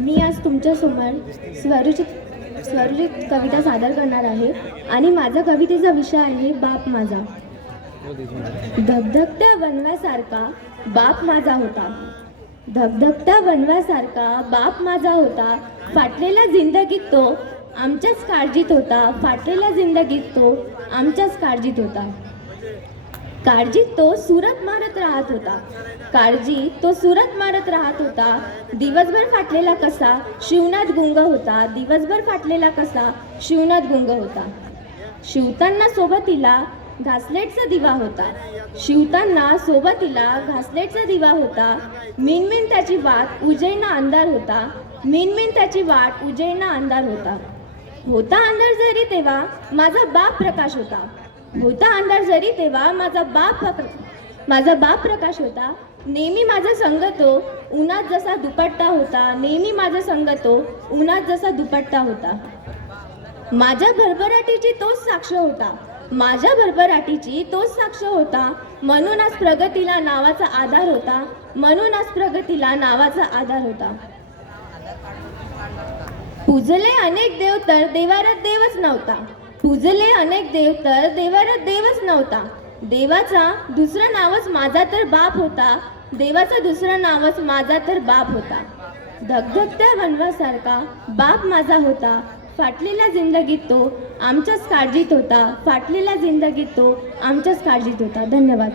मी आज तुमच्यासमोर स्वरचित स्वरचित कविता सादर करणार आहे आणि माझा कवितेचा विषय आहे बाप माझा. धगधगत्या वनव्यासारखा बाप माझा होता. धगधगत्या वनव्यासारखा बाप माझा होता. फाटलेल्या जिंदगीत तो आमच्याच काळजीत होता. फाटलेल्या जिंदगीत तो आमच्याच काळजीत होता. काळजीत तो सुरत मारत राहत होता. काळजी तो सुरत मारत राहत होता. दिवसभर फाटलेला कसा शिवनाथ गुंग होता. दिवसभर फाटलेला कसा शिवनाथ गुंग होता. शिवताना सोबतीला घासलेटचा दिवा होता. शिवताना सोबतीला घासलेटचा दिवा होता. मिनमिन त्याची वाट उजैना अंधार होता. मिनमिन त्याची वाट उजैना अंधार होता. होता अंधार जरी तेव्हा माझा बाप प्रकाश होता. होता अंधार जरी तेव्हा माझा बाप माझा बाप प्रकाश होता. नेहमी माझा संग तो उन्हात जसा दुपट्टा होता नेहमी माझा संग तो उन्हात जसा दुपट्टा होता. माझ्या भरभराटीची तोच साक्ष होता. माझ्या भरभराटीची तोच साक्ष होता. म्हणून आज प्रगतीला नावाचा आधार होता. म्हणून आज प्रगतीला नावाचा आधार होता. पूजले अनेक देव तर देवारात देवच नव्हता. पूजले अनेक देव तर देवाला देवच नव्हता. देवाचा दुसरं नावच माझा तर बाप होता. देवाचं दुसरं नावच माझा तर बाप होता. धगधगत्या वनवासारखा बाप माझा होता. फाटलेल्या जिंदगीत तो आमच्याच काळजीत होता. फाटलेल्या जिंदगीत तो आमच्याच काळजीत होता. धन्यवाद.